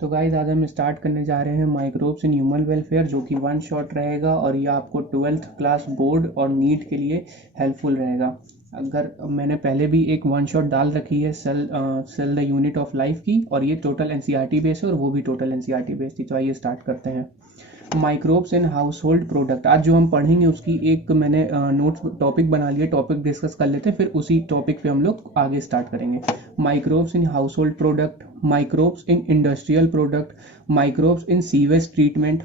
तो गाइस आज हम स्टार्ट करने जा रहे हैं माइक्रोब्स इन ह्यूमन वेलफेयर, जो कि वन शॉट रहेगा और ये आपको 12th क्लास बोर्ड और नीट के लिए हेल्पफुल रहेगा। अगर मैंने पहले भी एक वन शॉट डाल रखी है cell the unit of life की, और ये टोटल एनसीईआरटी बेस्ड है और वो भी टोटल एनसीईआरटी बेस्ड थी। तो आइए स्टार्ट करते हैं। Microbes in house hold product, आज जो हम पढ़ेंगे उसकी एक मैंने नोट्स टॉपिक बना लिया, टॉपिक डिस्कस कर लेते हैं, फिर उसी टॉपिक पे हम लोग आगे स्टार्ट करेंगे। Microbes in house hold product, microbes in industrial product, microbes in sewage treatment,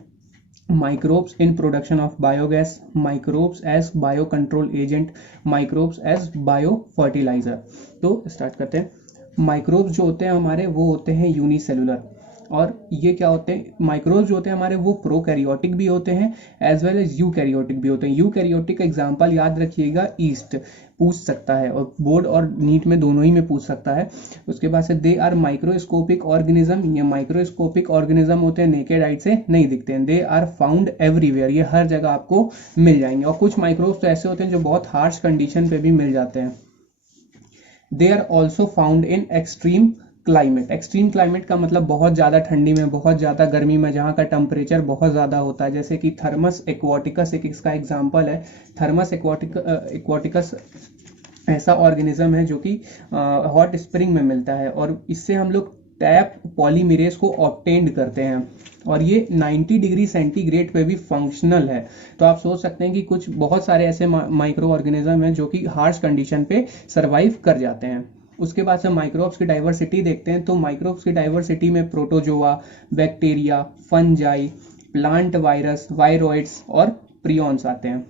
microbes in production of biogas, microbes as biocontrol agent, microbes as biofertilizer। तो स्टार्ट करते हैं। माइक्रोब्स जो होते हैं हमारे वो होते हैं यूनिसेलुलर, और ये क्या होते हैं माइक्रोब्स जो होते हैं हमारे वो प्रोकैरियोटिक भी होते हैं एज वेल एज यूकैरियोटिक भी होते हैं। यूकैरियोटिक का एग्जांपल याद रखिएगा, ईस्ट पूछ सकता है, और बोर्ड और नीट में दोनों ही में पूछ सकता है। उसके बाद से दे आर माइक्रोस्कोपिक ऑर्गेनिज्म, ये माइक्रोस्कोपिक ऑर्गेनिज्म होते हैं, नेकेड आइट से नहीं दिखते हैं। दे आर फाउंड एवरीवेयर, ये हर जगह आपको मिल जाएंगे। और कुछ माइक्रोब्स तो ऐसे होते हैं जो बहुत हार्श कंडीशन पे भी मिल जाते हैं। They are also found in extreme climate. Extreme climate का मतलब बहुत ज़्यादा ठंडी में, बहुत ज़्यादा गर्मी में, जहाँ का टेम्परेचर बहुत ज़्यादा होता है, जैसे कि थर्मस एक्वाटिकस एक इसका एग्जांपल है। थर्मस एक्वाटिकस ऐसा ऑर्गेनिज्म है जो कि हॉट स्प्रिंग में मिलता है, और इससे हम लोग टैप पॉलीमरेज को ऑब्टेन्ड करते हैं, और ये 90 डिग्री सेंटीग्रेड पे भी फंक्शनल है। तो आप सोच सकते हैं कि कुछ बहुत सारे ऐसे माइक्रो ऑर्गेनिज्म हैं जो कि हार्श कंडीशन पे सर्वाइव कर जाते हैं। उसके बाद से माइक्रोब्स की डाइवर्सिटी देखते हैं। तो माइक्रोब्स की डाइवर्सिटी में protozoa, bacteria, fungi, plant virus, viroids और प्रियॉन्स आते हैं।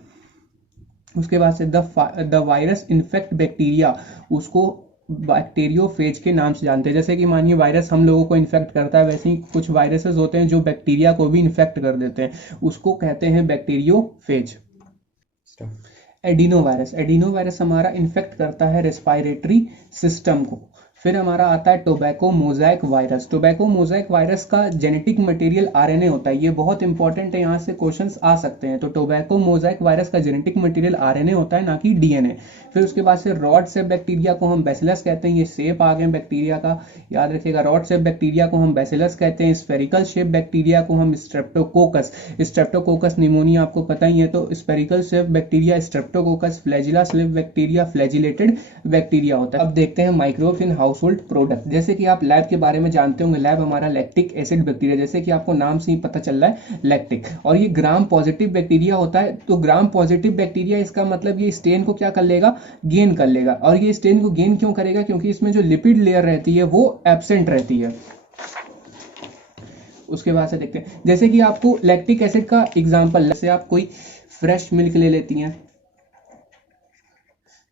उसके बाद से द वायरस इन्फेक्ट बैक्टीरिया, उसको बैक्टीरियोफेज के नाम से जानते हैं। जैसे कि मानिए वायरस हम लोगों को इन्फेक्ट करता है, वैसे ही कुछ वायरसेस होते हैं जो बैक्टीरिया को भी इन्फेक्ट कर देते हैं, उसको कहते हैं बैक्टीरियोफेज। एडिनोवायरस, एडिनोवायरस हमारा इन्फेक्ट करता है रेस्पिरेटरी सिस्टम को। फिर हमारा आता है tobacco Mosaic virus. Tobacco Mosaic virus का जेनेटिक मटेरियल आरएनए होता है, ये बहुत इंपॉर्टेंट है, यहाँ से क्वेश्चंस आ सकते हैं। तो टोबैको मोजाइक वायरस का जेनेटिक मटेरियल आरएनए होता है, ना कि डीएनए। फिर उसके बाद से रॉड सेप बैक्टीरिया को हम बैसिलस कहते हैं, ये शेप आ गए बैक्टीरिया का, याद रखिएगा। रॉड सेप बैक्टीरिया को हम बैसिलस कहते हैं। स्फेरिकल शेप बैक्टीरिया को हम स्ट्रेप्टोकोकस, स्ट्रेप्टोकोकस निमोनिया आपको पता ही है। तो spherical shape bacteria Streptococcus, flagella slip bacteria flagellated bacteria होता है। अब देखते हैं microbes in house hold product. जैसे कि आप लैब के बारे में जानते होंगे, लैब हमारा लैक्टिक एसिड बैक्टीरिया, जैसे कि आपको नाम से ही पता चल रहा है लैक्टिक, और ये ग्राम पॉजिटिव बैक्टीरिया होता है। तो ग्राम पॉजिटिव बैक्टीरिया, इसका मतलब ये स्टेन को क्या कर लेगा, गेन कर लेगा। और ये स्टेन को गेन क्यों करेगा, क्योंकि इसमें जो लिपिड लेयर रहती है वो एब्सेंट रहती है। उसके बाद से देखते हैं, जैसे कि आपको लैक्टिक एसिड का एग्जांपल, जैसे आप कोई फ्रेश मिल्क ले लेती हैं,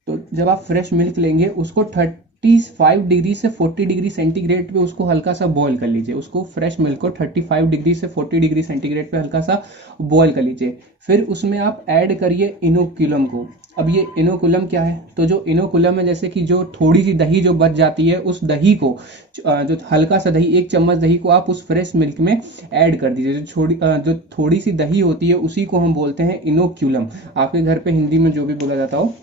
तो जब आप फ्रेश मिल्क लेंगे उसको 35 डिग्री से 40 डिग्री सेंटीग्रेड पे उसको हल्का सा बॉईल कर लीजिए। उसको फ्रेश मिल्क को 35 डिग्री से 40 डिग्री सेंटीग्रेड पे हल्का सा बॉईल कर लीजिए। फिर उसमें आप ऐड करिए इनोकुलम को। अब ये इनोकुलम क्या है, तो जो इनोकुलम है, जैसे कि जो थोड़ी सी दही जो बच जाती है, उस दही को, जो हल्का सा दही, 1 चम्मच दही को आप उस फ्रेश मिल्क में ऐड कर दीजिए। जो थोड़ी सी दही होती है उसी को हम बोलते हैं इनोकुलम, आपके घर पे हिंदी में जो भी बोला जाता हो।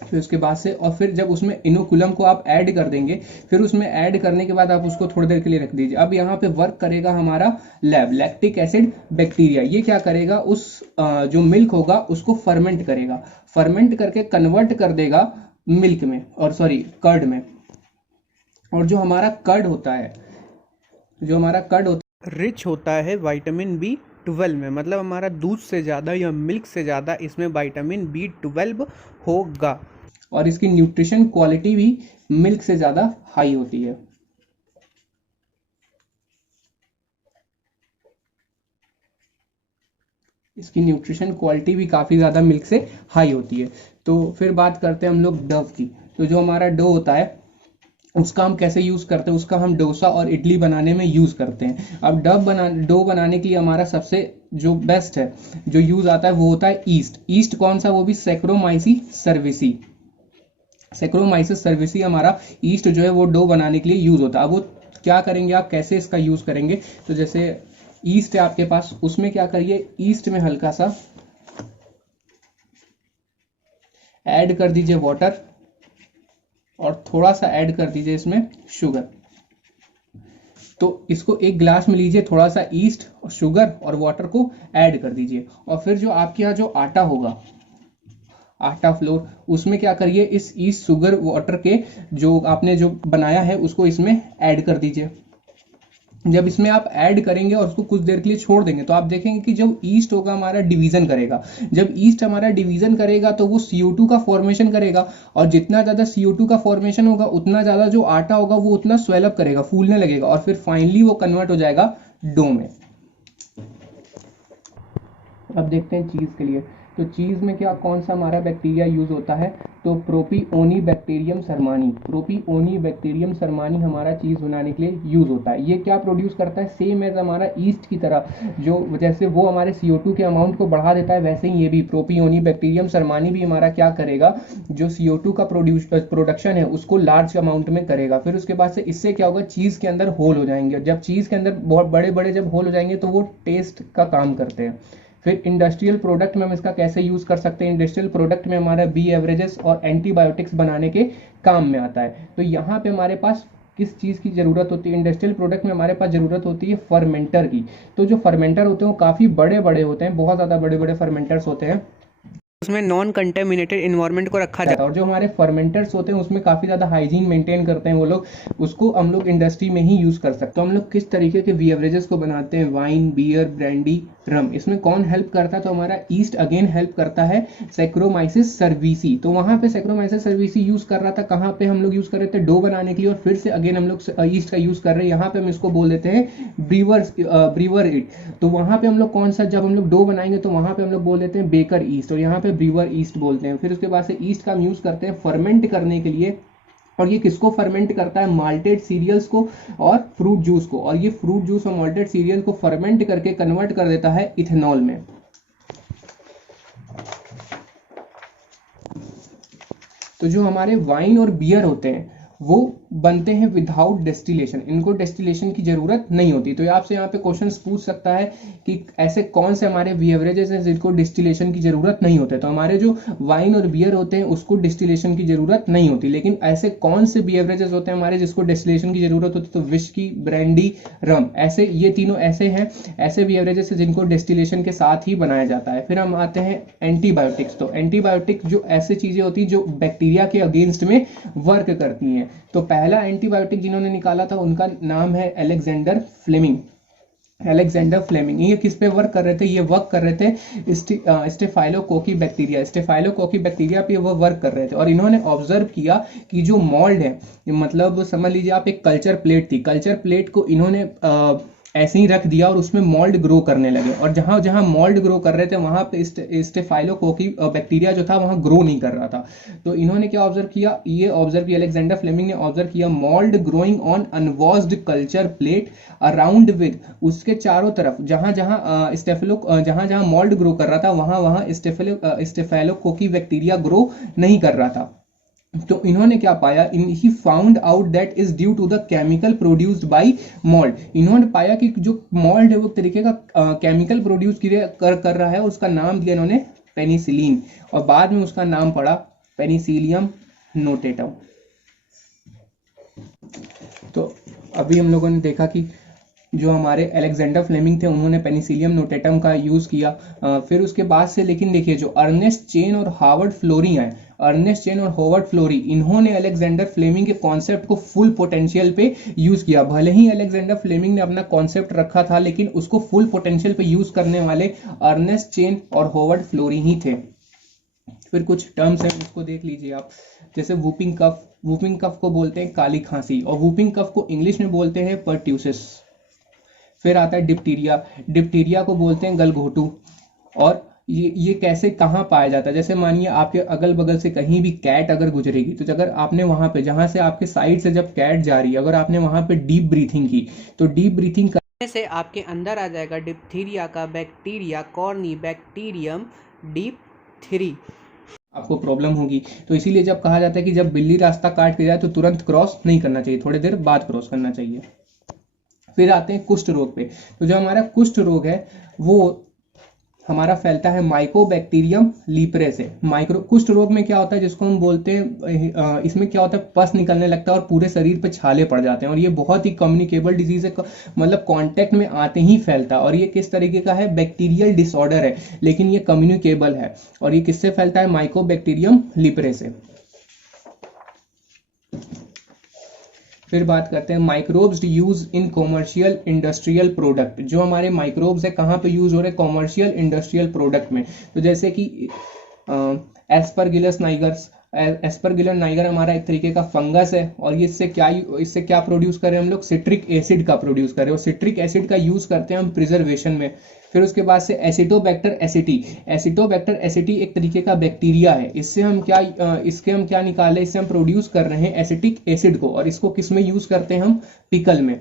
फिर उसके बाद से, और फिर जब उसमें इनोकुलम को आप ऐड कर देंगे, फिर उसमें ऐड करने के बाद आप उसको थोड़ी देर के लिए रख दीजिए। अब यहाँ पे वर्क करेगा हमारा लैब लैक्टिक एसिड बैक्टीरिया। ये क्या करेगा, उस जो मिल्क होगा उसको फर्मेंट करेगा, फर्मेंट करके कन्वर्ट कर देगा मिल्क में, और सॉरी कर्ड में। और जो हमारा कर्ड होता है, रिच होता है विटामिन B12 में, मतलब हमारा दूध से ज़्यादा या मिल्क से ज़्यादा इसमें विटामिन B12 होगा, और इसकी न्यूट्रिशन क्वालिटी भी मिल्क से ज़्यादा हाई होती है। इसकी न्यूट्रिशन क्वालिटी भी काफ़ी ज़्यादा मिल्क से हाई होती है। तो फिर बात करते हैं हम लोग डव की। तो जो हमारा डो होता है उसका हम कैसे यूज करते हैं, उसका हम डोसा और इडली बनाने में यूज करते हैं। अब डो बनाने के लिए हमारा सबसे जो बेस्ट है, जो यूज आता है, वो होता है ईस्ट। ईस्ट कौन सा, वो भी सैक्रोमाइसिस सर्विसी। सैक्रोमाइसिस सर्विसी हमारा ईस्ट जो है वो डो बनाने के लिए यूज होता है। अब वो क्या करेंगे आप, कैसे इसका यूज करेंगे, तो जैसे ईस्ट है आपके पास, उसमें क्या करिए, ईस्ट में हल्का सा ऐड कर दीजिए वाटर, और थोड़ा सा ऐड कर दीजिए इसमें शुगर। तो इसको एक ग्लास में लीजिए, थोड़ा सा ईस्ट और शुगर और वाटर को ऐड कर दीजिए, और फिर जो आपके यहाँ जो आटा होगा, आटा फ्लोर, उसमें क्या करिए, इस ईस्ट शुगर वाटर के जो आपने जो बनाया है उसको इसमें ऐड कर दीजिए। जब इसमें आप ऐड करेंगे और उसको कुछ देर के लिए छोड़ देंगे तो आप देखेंगे कि जब ईस्ट होगा हमारा डिवीजन करेगा, जब ईस्ट हमारा डिवीजन करेगा तो वो CO2 का फॉर्मेशन करेगा, और जितना ज़्यादा CO2 का फॉर्मेशन होगा उतना ज़्यादा जो आटा होगा वो उतना स्वेलअप करेगा, फूलने लगेगा, और फिर फाइनली वो कन्वर्ट हो जाएगा डो में। अब देखते हैं चीज़ के लिए। तो चीज़ में क्या, कौन सा हमारा बैक्टीरिया यूज़ होता है, तो प्रोपिओनिबैक्टीरियम सरमानी, प्रोपिओनिबैक्टीरियम सरमानी हमारा चीज़ बनाने के लिए यूज़ होता है। ये क्या प्रोड्यूस करता है, सेम एज हमारा ईस्ट की तरह, जो जैसे वो हमारे CO2 के अमाउंट को बढ़ा देता है, वैसे ही ये भी प्रोपिओनिबैक्टीरियम सरमानी भी हमारा क्या करेगा, जो CO2 का प्रोडक्शन है उसको लार्ज अमाउंट में करेगा। फिर उसके बाद से इससे क्या होगा, चीज़ के अंदर होल हो जाएंगे, जब चीज़ के अंदर बहुत बड़े बड़े जब होल हो जाएंगे तो वो टेस्ट का काम करते हैं। फिर इंडस्ट्रियल प्रोडक्ट में हम इसका कैसे यूज कर सकते हैं, इंडस्ट्रियल प्रोडक्ट में हमारा बी एवरेजेस और एंटीबायोटिक्स बनाने के काम में आता है। तो यहाँ पे हमारे पास किस चीज़ की ज़रूरत होती है, इंडस्ट्रियल प्रोडक्ट में हमारे पास ज़रूरत होती है फर्मेंटर की। तो जो फर्मेंटर होते हैं वो काफ़ी बड़े बड़े होते हैं, बहुत ज़्यादा बड़े बड़े फर्मेंटर्स होते हैं, उसमें नॉन कंटेमिनेटेड इन्वायरमेंट को रखा जाता है। और जो हमारे फर्मेंटर्स होते हैं उसमें काफ़ी ज़्यादा हाइजीन मेंटेन करते हैं वो लोग, उसको हम लोग इंडस्ट्री में ही यूज़ कर सकते हैं। तो हम लोग किस तरीके के बीवरेजेस को बनाते हैं, वाइन, बियर, ब्रांडी, रम, इसमें कौन हेल्प करता है, तो हमारा ईस्ट अगेन हेल्प करता है, सैक्रोमाइसिस सर्विसी। तो वहाँ पे सैक्रोमाइसिस सर्विसी यूज़ कर रहा था, कहाँ पे हम लोग यूज़ कर रहे थे, डो बनाने के लिए, और फिर से अगेन हम लोग ईस्ट का यूज़ कर रहे हैं। यहाँ पे हम इसको बोल देते हैं ब्रीवर इट। तो वहाँ पे हम लोग कौन सा, जब हम लोग डो बनाएंगे तो वहाँ पे हम लोग बोल देते हैं बेकर ईस्ट, और यहाँ पे ब्रीवर ईस्ट बोलते हैं। फिर उसके बाद से ईस्ट का हम यूज़ करते हैं फर्मेंट करने के लिए, और ये किसको फर्मेंट करता है, माल्टेड सीरियल्स को और फ्रूट जूस को, और ये फ्रूट जूस और माल्टेड सीरियल को फर्मेंट करके कन्वर्ट कर देता है इथेनॉल में। तो जो हमारे वाइन और बियर होते हैं वो बनते हैं विदाउट डेस्टिलेशन, इनको डेस्टिलेशन की जरूरत नहीं होती। तो आपसे यहाँ पे क्वेश्चंस पूछ सकता है कि ऐसे कौन से हमारे बेवरेजेस हैं जिनको डिस्टिलेशन की जरूरत नहीं होती। तो हमारे जो वाइन और बियर होते हैं उसको डिस्टिलेशन की जरूरत नहीं होती, लेकिन ऐसे कौन से बेवरेजेस होते हैं हमारे जिसको डिस्टिलेशन की जरूरत होती है, तो विस्की, ब्रांडी, रम, ऐसे ये तीनों ऐसे हैं, ऐसे बेवरेजेस हैं जिनको डिस्टिलेशन के साथ ही बनाया जाता है। फिर हम आते हैं एंटीबायोटिक्स। तो एंटीबायोटिक्स जो ऐसी चीजें होती हैं जो बैक्टीरिया के अगेंस्ट में वर्क करती हैं। तो पहला एंटीबायोटिक जिन्होंने निकाला था उनका नाम है अलेक्जेंडर फ्लेमिंग। अलेक्जेंडर फ्लेमिंग ये किस पे वर्क कर रहे थे, ये वर्क कर रहे थे स्टेफाइलोकोकी बैक्टीरिया, स्टेफाइलोकोकी बैक्टीरिया पे वो वर्क कर रहे थे। और इन्होंने ऑब्जर्व किया कि जो मोल्ड है, मतलब समझ लीजिए आप एक कल्चर प्लेट थी, कल्चर प्लेट को इन्होंने ऐसे ही रख दिया और उसमें मोल्ड ग्रो करने लगे, और जहां जहां मोल्ड ग्रो कर रहे थे वहां पे स्टेफाइलोकोकी बैक्टीरिया जो था वहां ग्रो नहीं कर रहा था। तो इन्होंने क्या ऑब्जर्व किया, ये ऑब्जर्व किया, अलेक्जेंडर फ्लेमिंग ने ऑब्जर्व किया, mould growing on unwashed culture plate around with, उसके चारों तरफ जहां जहां मोल्ड ग्रो कर रहा था वहां वहां स्टेफाइलोकोकी बैक्टीरिया ग्रो नहीं कर रहा था। तो इन्होंने क्या पाया, he found out that is due to the chemical produced by mould. इन्होंने पाया कि जो मोल्ड है वो तरीके का केमिकल प्रोड्यूस कर रहा है, उसका नाम दिया इन्होंने पेनिसिलिन, और बाद में उसका नाम पड़ा पेनिसिलियम नोटेटम। तो अभी हम लोगों ने देखा कि जो हमारे अलेक्जेंडर फ्लेमिंग थे उन्होंने पेनिसिलियम नोटेटम का यूज किया। फिर उसके बाद से लेकिन देखिए जो अर्नेस्ट चेन और हार्वर्ड फ्लोरी आए, अर्नेस्ट चेन और हार्वर्ड फ्लोरी, इन्होंने अलेक्जेंडर फ्लेमिंग के कॉन्सेप्ट को फुल पोटेंशियल पे यूज किया। भले ही अलेक्जेंडर फ्लेमिंग ने अपना कॉन्सेप्ट रखा था लेकिन उसको फुल पोटेंशियल पे यूज करने वाले अर्नेस्ट चेन और हार्वर्ड फ्लोरी ही थे। फिर कुछ टर्म्स हैं उसको देख लीजिए आप, जैसे वूपिंग कफ, वूपिंग कफ को बोलते हैं काली खांसी, और वूपिंग कफ को इंग्लिश में बोलते हैं पर्ट्यूसिस। फिर आता है डिप्टीरिया, डिप्टीरिया को बोलते हैं गलघोटू। और ये कैसे कहाँ पाया जाता है, जैसे मानिए आपके अगल बगल से कहीं भी कैट अगर गुजरेगी, तो अगर आपने वहां पे जहां से आपके साइड से जब कैट जा रही है, अगर आपने वहां पे डीप ब्रीथिंग की, तो डीप ब्रीथिंग करने से आपके अंदर आ जाएगा डिप्थीरिया का बैक्टीरिया कॉर्नी बैक्टीरियम डिप्थीरी, आपको प्रॉब्लम होगी। तो इसीलिए जब कहा जाता है कि जब बिल्ली रास्ता काट के जाए तो तुरंत क्रॉस नहीं करना चाहिए, थोड़ी देर बाद क्रॉस करना चाहिए। फिर आते हैं कुष्ठ रोग पे। तो जो हमारा कुष्ठ रोग है वो हमारा फैलता है माइकोबैक्टीरियम लीप्रे से। माइक्रो कुष्ठ रोग में क्या होता है, जिसको हम बोलते हैं, इसमें क्या होता है, पस निकलने लगता है और पूरे शरीर पे छाले पड़ जाते हैं, और ये बहुत ही कम्युनिकेबल डिजीज है, मतलब कांटेक्ट में आते ही फैलता है। और ये किस तरीके का है, बैक्टीरियल डिसऑर्डर है, लेकिन ये कम्युनिकेबल है। और ये किससे फैलता है, माइकोबैक्टीरियम लीप्रे से। फिर बात करते हैं microbes use in commercial industrial product. जो हमारे माइक्रोब्स है कहाँ पे यूज हो रहे हैं, कॉमर्शियल इंडस्ट्रियल प्रोडक्ट में। तो जैसे कि एस्परगिलस नाइगर्स, एस्परगिलर नाइगर हमारा एक तरीके का फंगस है, और ये इससे क्या प्रोड्यूस कर रहे हैं हम लोग, सिट्रिक एसिड का प्रोड्यूस कर रहे हैं, और सिट्रिक एसिड का यूज करते हैं हम प्रिजर्वेशन में। फिर उसके बाद से एसिटोबैक्टर एसिटी, एसिटोबैक्टर एसिटी एक तरीके का बैक्टीरिया है। इससे हम क्या निकाले, इससे हम प्रोड्यूस कर रहे हैं एसिटिक एसिड को, और इसको किस में यूज करते हैं हम, पिकल में।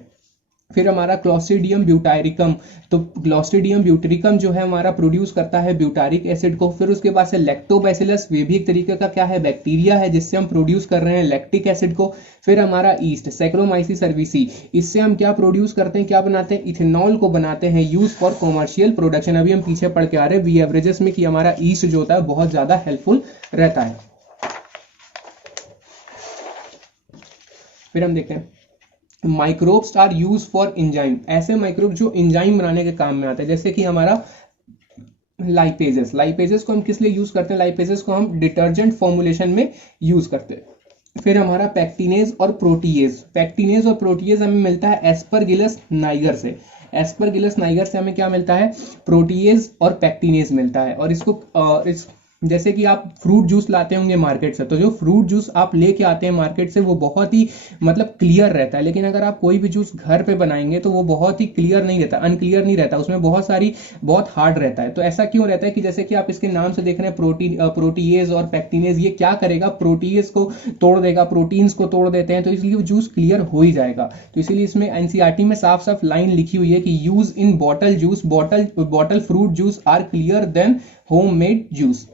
फिर हमारा क्लॉस्ट्रीडियम ब्यूटारिकम, तो क्लॉस्ट्रीडियम ब्यूटारिकम जो है हमारा प्रोड्यूस करता है ब्यूटारिक एसिड को। फिर उसके बाद से लैक्टोबैसिलस, वे भी एक तरीके का क्या है, बैक्टीरिया है, जिससे हम प्रोड्यूस कर रहे हैं लैक्टिक एसिड को। फिर हमारा ईस्ट सैक्रोमाइसिस सर्विसी, इससे हम क्या प्रोड्यूस करते हैं, क्या बनाते हैं, इथेनॉल को बनाते हैं, यूज फॉर कॉमर्शियल प्रोडक्शन। अभी हम पीछे पढ़ के आ रहे हैं वी एवरेजेस में कि हमारा ईस्ट जो होता है बहुत ज्यादा हेल्पफुल रहता है। फिर हम देखते हैं microbes are use for enzyme, ऐसे माइक्रोब जो एंजाइम बनाने के काम में आते हैं, जैसे कि हमारा लाइपेजेस। लाइपेजेस को हम किस लिए यूज करते हैं, लाइपेजेस को हम डिटर्जेंट फॉर्मुलेशन में यूज करते हैं। फिर हमारा पैक्टिनेज और प्रोटीएज, पैक्टिनेज और प्रोटीएज हमें मिलता है एस्परगिलस नाइगर से। एस्परगिलस नाइगर से हमें क्या मिलता है, प्रोटीएज और पैक्टिनेज मिलता है। और इसको जैसे कि आप फ्रूट जूस लाते होंगे मार्केट से, तो जो फ्रूट जूस आप लेके आते हैं मार्केट से वो बहुत ही मतलब क्लियर रहता है, लेकिन अगर आप कोई भी जूस घर पे बनाएंगे तो वो बहुत ही क्लियर नहीं रहता, अनक्लियर नहीं रहता, उसमें बहुत हार्ड रहता है। तो ऐसा क्यों रहता है कि जैसे कि आप इसके नाम से देख रहे हैं प्रोटीएज और पैक्टिनेज, ये क्या करेगा, प्रोटीएज को तोड़ देगा, प्रोटीन्स को तोड़ देते हैं, तो इसलिए वो जूस क्लियर हो ही जाएगा। तो इसीलिए इसमें एनसीईआरटी में साफ साफ लाइन लिखी हुई है कि use in bottle juice, bottle fruit juice are clear than homemade juice.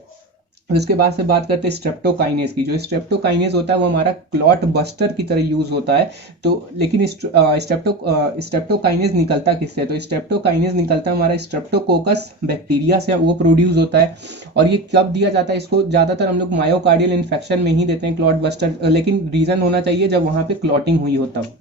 उसके बाद से बात करते हैं स्ट्रेप्टोकाइनेज की। जो स्ट्रेप्टोकाइनेज होता है वो हमारा क्लॉट बस्टर की तरह यूज होता है। तो लेकिन स्ट्रेप्टोकाइनेज निकलता किससे, तो स्ट्रेप्टोकाइनेज निकलता है हमारा स्ट्रेप्टोकोकस बैक्टीरिया से, वो प्रोड्यूस होता है। और ये कब दिया जाता है, इसको ज्यादातर हम लोग मायोकार्डियल इन्फेक्शन में ही देते हैं क्लॉट बस्टर, लेकिन रीजन होना चाहिए जब वहां पे क्लॉटिंग हुई हो तब।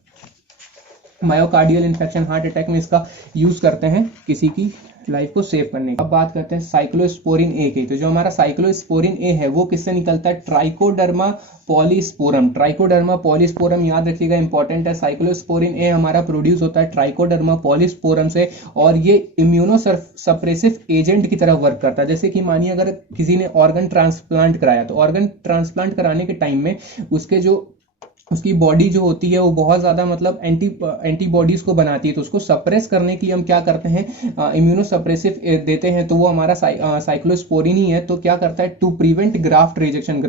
मायोकार्डियल इन्फेक्शन, हार्ट अटैक में इसका यूज करते हैं किसी की लाइफ को सेव करने की। अब बात करते हैं साइक्लोस्पोरिन ए की। तो जो हमारा साइक्लोस्पोरिन ए है वो किससे निकलता है, ट्राइकोडर्मा पॉलीस्पोरम। ट्राइकोडर्मा पॉलीस्पोरम याद रखिएगा, इंपॉर्टेंट है। साइक्लोस्पोरिन ए हमारा प्रोड्यूस होता है ट्राइकोडर्मा पॉलीस्पोरम से, और ये इम्यूनो सप्रेसिव एजेंट की तरह वर्क करता है। जैसे कि मानिए अगर किसी ने ऑर्गन ट्रांसप्लांट कराया, तो ऑर्गन ट्रांसप्लांट कराने के टाइम में उसकी बॉडी जो होती है वो बहुत ज़्यादा मतलब एंटीबॉडीज़ को बनाती है, तो उसको सप्रेस करने के लिए हम क्या करते हैं, इम्यूनो सप्रेसिव देते हैं, तो वो हमारा साइक्लोस्पोरिन ही है। तो क्या करता है, टू प्रिवेंट ग्राफ्ट रिजेक्शन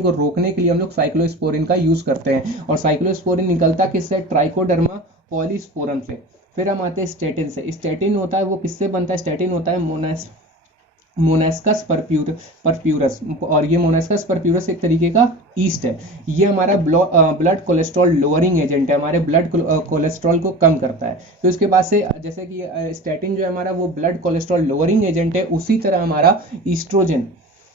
को रोकने के लिए हम लोग साइक्लोस्पोरिन का यूज़ करते हैं। और साइक्लोस्पोरिन निकलता किससे, ट्राइकोडर्मा पॉलीस्पोरम से। फिर हम आते हैं स्टेटिन से। स्टेटिन होता है वो किससे बनता है, स्टेटिन होता है मोनेस्कस परप्यूरस, और ये मोनेस्कस परप्यूरस एक तरीके का ईस्ट है। ये हमारा ब्लड कोलेस्ट्रॉल लोअरिंग एजेंट है, हमारे ब्लड कोलेस्ट्रॉल को कम करता है। तो इसके बाद से जैसे कि स्टैटिन जो है हमारा वो ब्लड कोलेस्ट्रॉल लोअरिंग एजेंट है, उसी तरह हमारा ईस्ट्रोजन,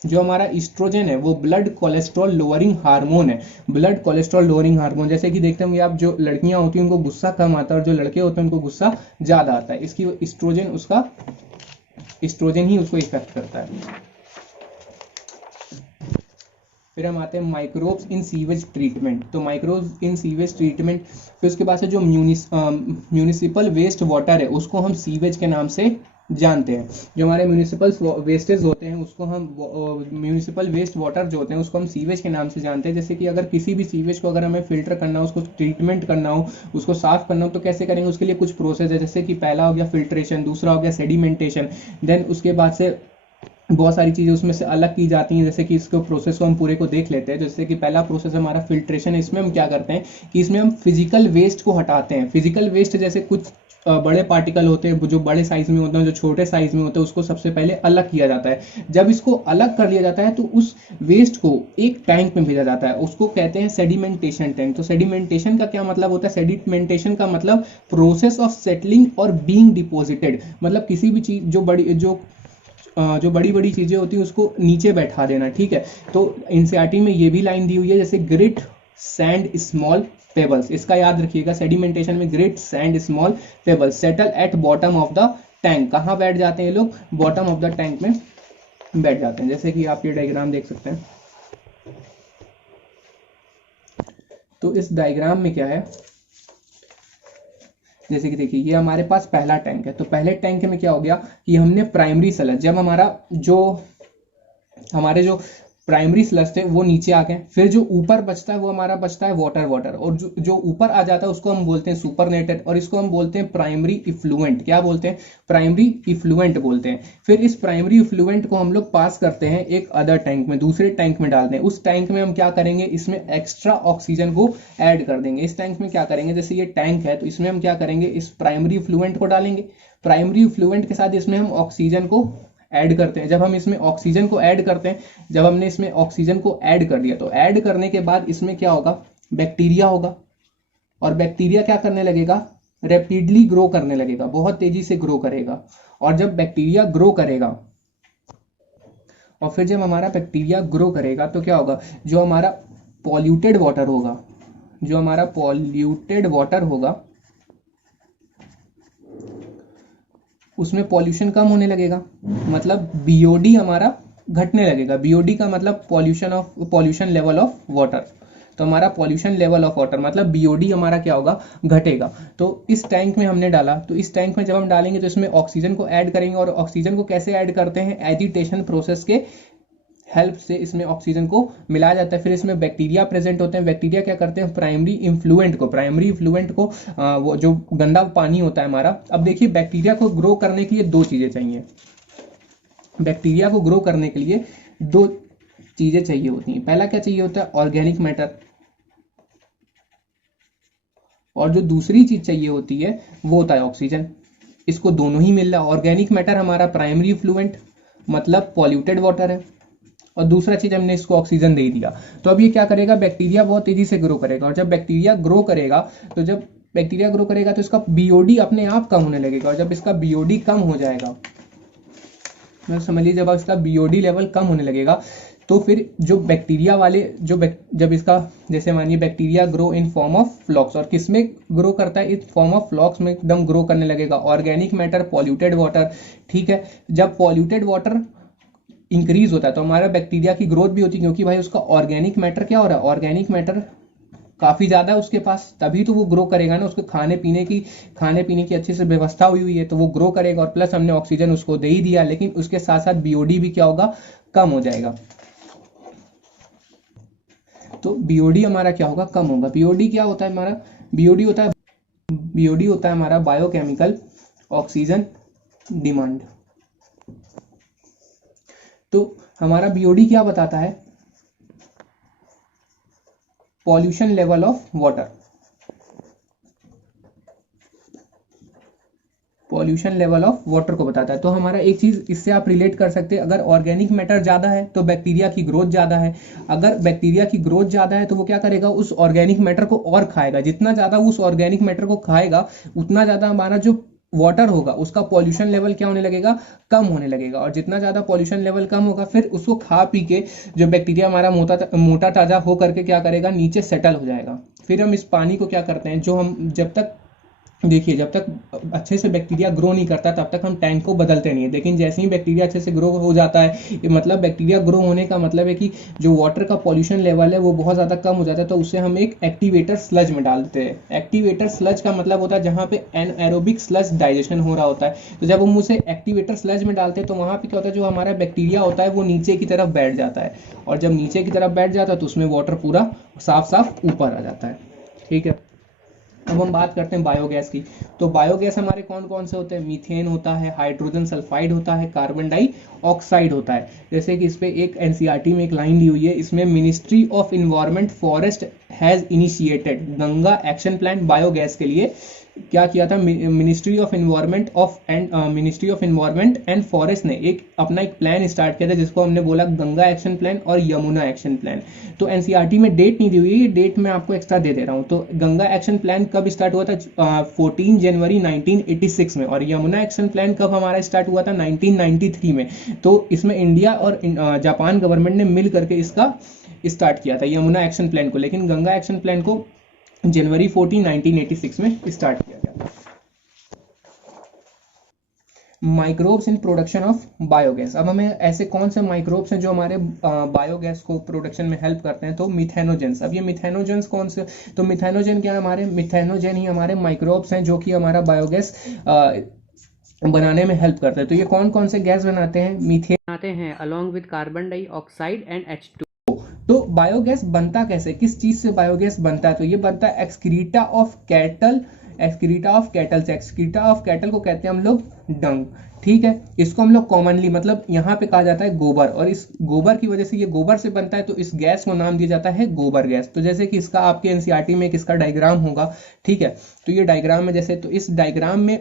जो हमारा ईस्ट्रोजन है वो ब्लड कोलेस्ट्रॉल लोअरिंग हार्मोन है। ब्लड कोलेस्ट्रॉल लोअरिंग हार्मोन, जैसे कि देखते होंगे आप, जो लड़कियां होती हैं उनको गुस्सा कम आता है, और जो लड़के होते हैं उनको गुस्सा ज्यादा आता है। इसकी ईस्ट्रोजन ही उसको इफेक्ट करता है। फिर हम आते हैं माइक्रोब्स इन सीवेज ट्रीटमेंट। तो माइक्रोब्स इन सीवेज ट्रीटमेंट, फिर उसके बाद से जो म्यूनिसिपल वेस्ट वाटर है उसको हम सीवेज के नाम से जानते हैं। जो हमारे म्यूनिसिपल वेस्टेज होते हैं उसको हम म्यूनिसिपल वेस्ट वाटर जो होते हैं उसको हम सीवेज के नाम से जानते हैं। जैसे कि अगर किसी भी सीवेज को अगर हमें फिल्टर करना हो, उसको ट्रीटमेंट करना हो, उसको साफ करना हो, तो कैसे करेंगे, उसके लिए कुछ प्रोसेस है। जैसे कि पहला हो गया फिल्ट्रेशन, दूसरा हो गया सेडिमेंटेशन, देन उसके बाद से बहुत सारी चीज़ें उसमें से अलग की जाती हैं। जैसे कि इसको प्रोसेस को हम पूरे को देख लेते हैं। जैसे कि पहला प्रोसेस हमारा फिल्ट्रेशन है। इसमें हम क्या करते हैं कि इसमें हम फिजिकल वेस्ट को हटाते हैं। फिजिकल वेस्ट जैसे कुछ बड़े पार्टिकल होते हैं, जो बड़े साइज में होते हैं, जो छोटे साइज में होते हैं, उसको सबसे पहले अलग किया जाता है। जब इसको अलग कर लिया जाता है तो उस वेस्ट को एक टैंक में भेजा जाता है, उसको कहते हैं सेडिमेंटेशन टैंक। तो सेडिमेंटेशन का क्या मतलब होता है, सेडिमेंटेशन का मतलब प्रोसेस ऑफ सेटलिंग और बीइंग डिपॉजिटेड। मतलब किसी भी चीज जो जो बड़ी बड़ी चीज़ें होती हैं उसको नीचे बैठा देना, ठीक है। तो एनसीईआरटी में ये भी लाइन दी हुई है, जैसे ग्रिट सैंड स्मॉल पेबल्स, इसका याद रखिएगा, सेडिमेंटेशन में grit sand small pebbles settle at bottom of the tank. कहाँ बैठ जाते हैं ये लोग? बॉटम ऑफ द टैंक में बैठ जाते हैं। जैसे कि आप ये डायग्राम देख सकते हैं। तो इस डायग्राम में क्या है, जैसे कि देखिए ये हमारे पास पहला टैंक है। तो पहले टैंक में क्या हो गया कि हमने प्राइमरी स्लज, जब हमारे जो प्राइमरी स्लज थे वो नीचे आ गए, फिर जो ऊपर बचता है वो हमारा बचता है वाटर, और जो ऊपर आ जाता है उसको हम बोलते हैं सुपरनेटेड, और इसको हम बोलते हैं प्राइमरी इफ्लुएंट। क्या बोलते हैं? प्राइमरी इफ्लुएंट बोलते हैं। फिर इस प्राइमरी इफ्लुएंट को हम लोग पास करते हैं एक अदर टैंक में, दूसरे टैंक में डालते हैं। उस टैंक में हम क्या करेंगे, इसमें एक्स्ट्रा ऑक्सीजन को ऐड कर देंगे। इस टैंक में क्या करेंगे, जैसे ये टैंक है तो इसमें हम क्या करेंगे, इस प्राइमरी इफ्लुएंट को डालेंगे। प्राइमरी इफ्लुएंट के साथ इसमें हम ऑक्सीजन को ऐड करते हैं। जब हम इसमें ऑक्सीजन को ऐड करते हैं, जब हमने इसमें ऑक्सीजन को ऐड कर दिया, तो ऐड करने के बाद इसमें क्या होगा, बैक्टीरिया होगा, और बैक्टीरिया क्या करने लगेगा, रैपिडली ग्रो करने लगेगा, बहुत तेजी से ग्रो करेगा। और जब बैक्टीरिया ग्रो करेगा, और फिर जब हमारा बैक्टीरिया ग्रो करेगा तो क्या होगा, जो हमारा पॉल्यूटेड वाटर होगा, उसमें पॉल्यूशन कम होने लगेगा, मतलब बीओडी हमारा घटने लगेगा। बीओडी का मतलब पॉल्यूशन लेवल ऑफ वाटर। तो हमारा पॉल्यूशन लेवल ऑफ वाटर मतलब बीओडी हमारा क्या होगा, घटेगा। तो इस टैंक में हमने डाला, तो इस टैंक में जब हम डालेंगे तो इसमें ऑक्सीजन को ऐड करेंगे, और ऑक्सीजन को कैसे ऐड करते हैं, एजिटेशन प्रोसेस के हेल्प से इसमें ऑक्सीजन को मिलाया जाता है। फिर इसमें बैक्टीरिया प्रेजेंट होते हैं। बैक्टीरिया क्या करते हैं, प्राइमरी इफ्लुएंट को वो जो गंदा पानी होता है हमारा। अब देखिए बैक्टीरिया को ग्रो करने के लिए दो चीजें चाहिए। बैक्टीरिया को ग्रो करने के लिए दो चीजें चाहिए होती हैं। पहला क्या चाहिए होता है, ऑर्गेनिक मैटर, और जो दूसरी चीज चाहिए होती है वो होता है ऑक्सीजन। इसको दोनों ही मिल रहा है। ऑर्गेनिक मैटर हमारा प्राइमरी इफ्लुएंट मतलब पॉल्यूटेड वाटर है, और दूसरा चीज हमने इसको ऑक्सीजन दे दिया। तो अब ये क्या करेगा, बैक्टीरिया बहुत तेजी से ग्रो करेगा, और जब बैक्टीरिया ग्रो करेगा तो इसका बीओडी अपने आप कम होने लगेगा, और जब इसका बीओडी कम हो जाएगा, समझिए जब इसका बीओडी लेवल कम होने लगेगा, तो फिर जो बैक्टीरिया वाले जब इसका, जैसे मानिए bacteria grow in form of flocks, और किसमें ग्रो करता है, इस फॉर्म ऑफ फ्लॉक्स में एकदम ग्रो करने लगेगा। ऑर्गेनिक मैटर, पॉल्यूटेड वाटर, ठीक है। जब पॉल्यूटेड वाटर इंक्रीज होता है तो हमारा बैक्टीरिया की ग्रोथ भी होती है, क्योंकि भाई उसका ऑर्गेनिक मैटर क्या हो रहा है, ऑर्गेनिक मैटर काफी ज्यादा है उसके पास, तभी तो वो ग्रो करेगा ना। उसको खाने पीने की अच्छे से व्यवस्था हुई है, तो वो ग्रो करेगा, और प्लस हमने ऑक्सीजन उसको दे ही दिया। लेकिन उसके साथ साथ बीओडी भी क्या होगा, कम हो जाएगा। तो बीओडी हमारा क्या होगा, कम होगा। बीओडी क्या होता है हमारा, बीओडी होता है हमारा बायोकेमिकल ऑक्सीजन डिमांड। तो हमारा बीओडी क्या बताता है, pollution level of water, pollution level of water को बताता है। तो हमारा एक चीज इससे आप रिलेट कर सकते हैं, अगर ऑर्गेनिक मैटर ज्यादा है तो बैक्टीरिया की ग्रोथ ज्यादा है। अगर बैक्टीरिया की ग्रोथ ज्यादा है तो वो क्या करेगा, उस ऑर्गेनिक मैटर को और खाएगा। जितना ज्यादा उस ऑर्गेनिक मैटर को खाएगा, उतना ज्यादा हमारा जो वाटर होगा उसका पॉल्यूशन लेवल क्या होने लगेगा, कम होने लगेगा। और जितना ज्यादा पॉल्यूशन लेवल कम होगा, फिर उसको खा पी के जो बैक्टीरिया हमारा मोटा ताजा हो करके क्या करेगा, नीचे सेटल हो जाएगा। फिर हम इस पानी को क्या करते हैं, जो हम जब तक अच्छे से बैक्टीरिया ग्रो नहीं करता तब तक हम टैंक को बदलते नहीं है। लेकिन जैसे ही बैक्टीरिया अच्छे से ग्रो हो जाता है, मतलब बैक्टीरिया ग्रो होने का मतलब है कि जो वाटर का पॉल्यूशन लेवल है वो बहुत ज़्यादा कम हो जाता है, तो उसे हम एक एक्टिवेटर स्लज में डाल देते हैं। एक्टिवेटर स्लज का मतलब होता है जहाँ पे एनाएरोबिक स्लज डाइजेशन हो रहा होता है। तो जब हम उसे एक्टिवेटर स्लज में डालते हैं तो वहाँ पे क्या होता है, जो हमारा बैक्टीरिया होता है वो नीचे की तरफ बैठ जाता है, और जब नीचे की तरफ बैठ जाता है तो उसमें वाटर पूरा साफ साफ ऊपर आ जाता है। ठीक है, अब हम बात करते हैं बायोगैस की। तो बायोगैस हमारे कौन कौन से होते हैं, मीथेन होता है, हाइड्रोजन सल्फाइड होता है, कार्बन डाइऑक्साइड होता है। जैसे कि इस पे एक एनसीईआरटी में एक लाइन दी हुई है, इसमें ministry of environment forest has initiated Ganga action plan biogas के लिए क्या किया था, ministry of environment and forest ने अपना एक प्लान स्टार्ट किया था जिसको हमने बोला गंगा एक्शन प्लान और यमुना एक्शन प्लान। तो एनसीईआरटी में डेट नहीं दी हुई है, ये डेट मैं आपको एक्स्ट्रा दे दे रहा हूँ। तो गंगा एक्शन प्लान कब स्टार्ट हुआ था, 14 जनवरी 1986 में, और यमुना एक्शन प्लान कब हमारा स्टार्ट हुआ था, 1993 में। तो इसमें इंडिया और जापान गवर्नमेंट ने मिल करके इसका स्टार्ट किया था यमुना एक्शन प्लान को, लेकिन गंगा एक्शन प्लान को जनवरी 14, 1986 में स्टार्ट किया गया। Microbes in production of biogas. अब हमें ऐसे कौन से माइक्रोब्स हैं जो हमारे बायोगैस को प्रोडक्शन में हेल्प करते हैं, तो मिथेनोजेंस। अब ये मिथेनोजेंस कौन से, तो मिथेनोजेन क्या है, हमारे मिथेनोजेन ही हमारे माइक्रोब्स हैं जो कि हमारा बायोगैस बनाने में हेल्प करते हैं। तो ये कौन कौन से गैस बनाते हैं, मीथेन बनाते हैं along with carbon dioxide and H2। तो बायोगैस बनता कैसे, किस चीज से बायोगैस बनता है, तो ये बनता है एक्सक्रीटा ऑफ कैटल से। एक्सक्रीटा ऑफ कैटल को कहते हैं हम लोग डंग, ठीक है। इसको हम लोग कॉमनली मतलब यहाँ पे कहा जाता है गोबर, और इस गोबर की वजह से, ये गोबर से बनता है तो इस गैस को नाम दिया जाता है गोबर गैस। तो जैसे कि इसका आपके एनसीईआरटी में इसका डायग्राम होगा, ठीक है। तो ये डायग्राम में जैसे, तो इस डायग्राम में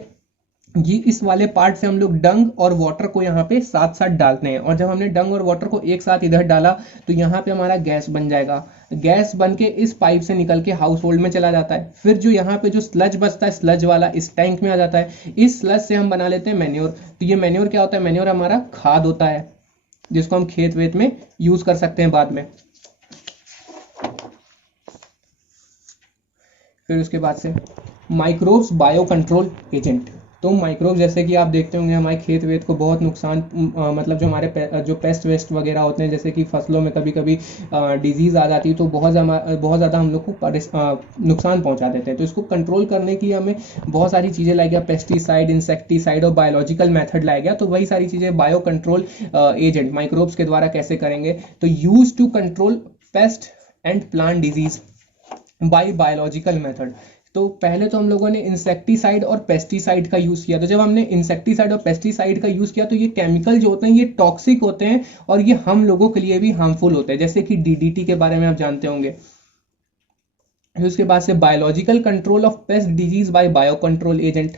ये इस वाले पार्ट से हम लोग डंग और वाटर को यहाँ पे साथ साथ डालते हैं, और जब हमने डंग और वाटर को एक साथ इधर डाला तो यहाँ पे हमारा गैस बन जाएगा। गैस बन के इस पाइप से निकल के हाउस होल्ड में चला जाता है। फिर जो यहाँ पे जो स्लज बचता है, स्लज वाला इस टैंक में आ जाता है। इस स्लज से हम बना लेते हैं मैन्योर। तो ये मैन्योर क्या होता है, मैन्योर हमारा खाद होता है जिसको हम खेत वेत में यूज कर सकते हैं बाद में। फिर उसके बाद से माइक्रोब्स बायो कंट्रोल एजेंट। तो माइक्रोब जैसे कि आप देखते होंगे हमारे खेत वेत को बहुत नुकसान, मतलब जो हमारे जो पेस्ट वेस्ट वगैरह होते हैं, जैसे कि फसलों में कभी कभी डिजीज आ जाती है तो बहुत ज़्यादा हम लोग को नुकसान पहुंचा देते हैं। तो इसको कंट्रोल करने की हमें बहुत सारी चीज़ें लाई गया, पेस्टिसाइड, इंसेक्टिसाइड और बायोलॉजिकल मेथड लाया गया। तो वही सारी चीज़ें बायो कंट्रोल एजेंट माइक्रोब्स के द्वारा कैसे करेंगे, तो use to control pest and plant disease by biological method. तो पहले तो हम लोगों ने इंसेक्टिसाइड और पेस्टिसाइड का यूज किया। तो जब हमने इंसेक्टिसाइड और पेस्टिसाइड का यूज किया तो ये केमिकल जो होते हैं ये टॉक्सिक होते हैं और ये हम लोगों के लिए भी हार्मफुल होते हैं, जैसे कि डीडीटी के बारे में आप जानते होंगे। उसके बाद से biological control of paste disease bye bio control agent.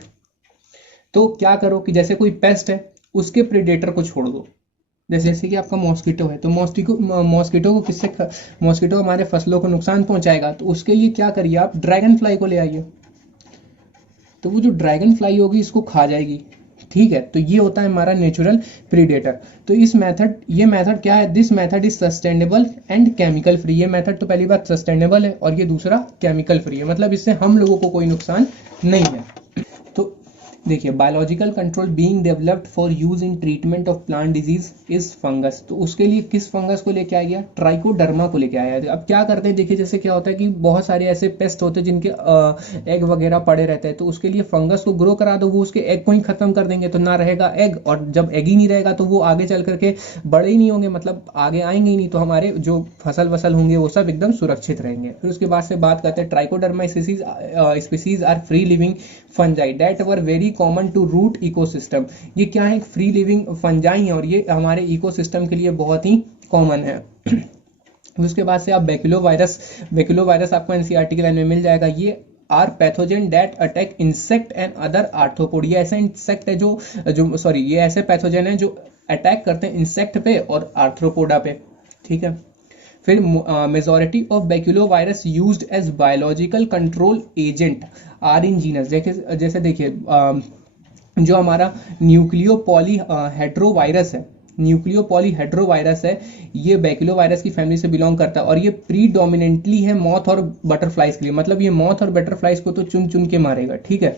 तो क्या करो कि जैसे कोई पेस्ट है उसके प्रेडेटर को छोड़ दो, जैसे कि आपका मॉस्किटो है, तो मॉस्किटो को मॉस्किटो हमारे फसलों को नुकसान पहुंचाएगा। तो उसके लिए क्या करिए, आप ड्रैगन फ्लाई को ले आइए, तो वो जो ड्रैगन फ्लाई होगी इसको खा जाएगी, ठीक है। तो ये होता है हमारा नेचुरल प्रीडेटर। तो ये मेथड क्या है, this method is sustainable and chemical free. ये मेथड तो पहली बात सस्टेनेबल है और ये दूसरा केमिकल फ्री है, मतलब इससे हम लोगों को कोई नुकसान नहीं है। तो देखिए, biological control being developed for use in treatment of plant disease is fungus. तो उसके लिए किस फंगस को लेके आ गया, ट्राइकोडर्मा को लेके आया। अब क्या करते हैं, देखिए जैसे क्या होता है कि बहुत सारे ऐसे पेस्ट होते हैं जिनके एग वगैरह पड़े रहते हैं, तो उसके लिए फंगस को ग्रो करा दो, वो उसके एग को ही खत्म कर देंगे, तो ना रहेगा एग, और जब एग ही नहीं रहेगा तो वो आगे चल करके बड़े ही नहीं होंगे, मतलब आगे आएंगे ही नहीं, तो हमारे जो फसल वसल होंगे वो सब एकदम सुरक्षित रहेंगे। फिर उसके बाद से बात करते हैं trichoderma species are free living fungi that were very common to root ecosystem. ये क्या है, फ्री लिविंग फंजाई है और ये हमारे इकोसिस्टम के लिए बहुत ही कॉमन है। उसके बाद से आप बैक्यूलोवायरस आपको एनसीईआरटी के लाइन में मिल जाएगा। ये are pathogen that attack insect and other arthropod. ये ऐसे इंसेक्ट है ये ऐसे पैथोजन है जो अटैक करते हैं इंसेक्ट पे और आर्थ्रोपोडा पे, ठीक है। फिर majority of baculovirus used as biological control agent are in genus. जैसे देखिए जो हमारा न्यूक्लियो पॉलीहेड्रोवायरस है, ये बैक्यूलोवायरस की फैमिली से बिलोंग करता है और ये प्रीडोमिनेंटली है मॉथ और बटरफ्लाइज के लिए, मतलब ये मॉथ और बटरफ्लाइज को तो चुन चुन के मारेगा, ठीक है।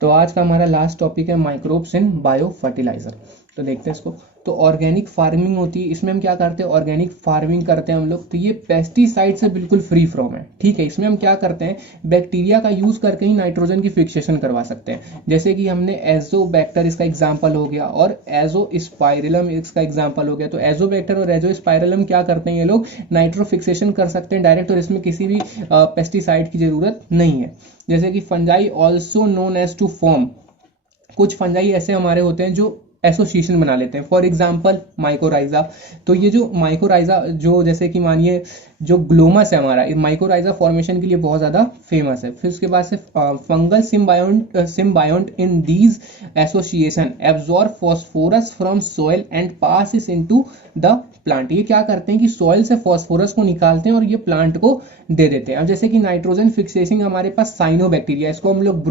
तो आज का हमारा लास्ट टॉपिक है माइक्रोब्स इन बायो फर्टिलाइजर। तो देखते हैं इसको। तो ऑर्गेनिक फार्मिंग होती है, इसमें हम क्या करते हैं, ऑर्गेनिक फार्मिंग करते हैं हम लोग। तो ये पेस्टिसाइड से बिल्कुल फ्री फ्रॉम है, ठीक है। इसमें हम क्या करते हैं, बैक्टीरिया का यूज करके ही नाइट्रोजन की फिक्सेशन करवा सकते हैं, जैसे कि हमने एजोबैक्टर इसका एग्जाम्पल हो गया और एजोस्पाइरलम इसका एग्जाम्पल हो गया। तो एजोबैक्टर और एजोस्पाइरलम क्या करते हैं, ये लोग नाइट्रो फिक्सेशन कर सकते हैं डायरेक्ट और इसमें किसी भी पेस्टिसाइड की जरूरत नहीं है। जैसे कि fungi also known as to form, कुछ फंजाई ऐसे हमारे होते हैं जो एसोसिएशन बना लेते हैं। फॉर एग्जांपल माइकोराइजा, तो ये जो माइकोराइजा जो जैसे कि मानिए जो ग्लोमस है हमारा, माइकोराइजा फॉर्मेशन के लिए बहुत ज़्यादा फेमस है। फिर उसके बाद से fungal symbiont in these association absorb phosphorus from soil and passes into the plant. ये क्या करते हैं कि सॉइल से फॉस्फोरस को निकालते हैं और ये प्लांट को दे देते हैं। अब जैसे कि नाइट्रोजन फिक्सेशन हमारे पास साइनोबैक्टीरिया, इसको हम लोग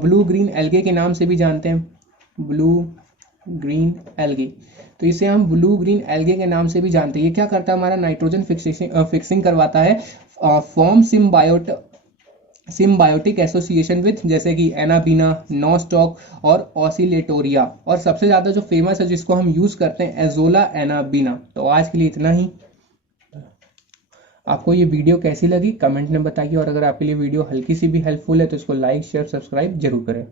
ब्लू ग्रीन एल्गे के नाम से भी जानते हैं, ब्लू ग्रीन एल्गे, तो इसे हम ब्लू ग्रीन एल्गे के नाम से भी जानते हैं। ये क्या करता है, हमारा नाइट्रोजन फिक्सिंग करवाता है, फॉर्म सिम्बायोटिक एसोसिएशन विथ जैसे कि एनाबीना, नॉस्टॉक और ऑसिलेटोरिया, और सबसे ज़्यादा जो फेमस है जिसको हम यूज़ करते हैं एजोला एनाबीना। तो आज के लिए इतना ही। आपको ये वीडियो कैसी लगी कमेंट में बताइए, और अगर आपके लिए वीडियो हल्की सी भी हेल्पफुल है तो इसको लाइक शेयर सब्सक्राइब जरूर करें।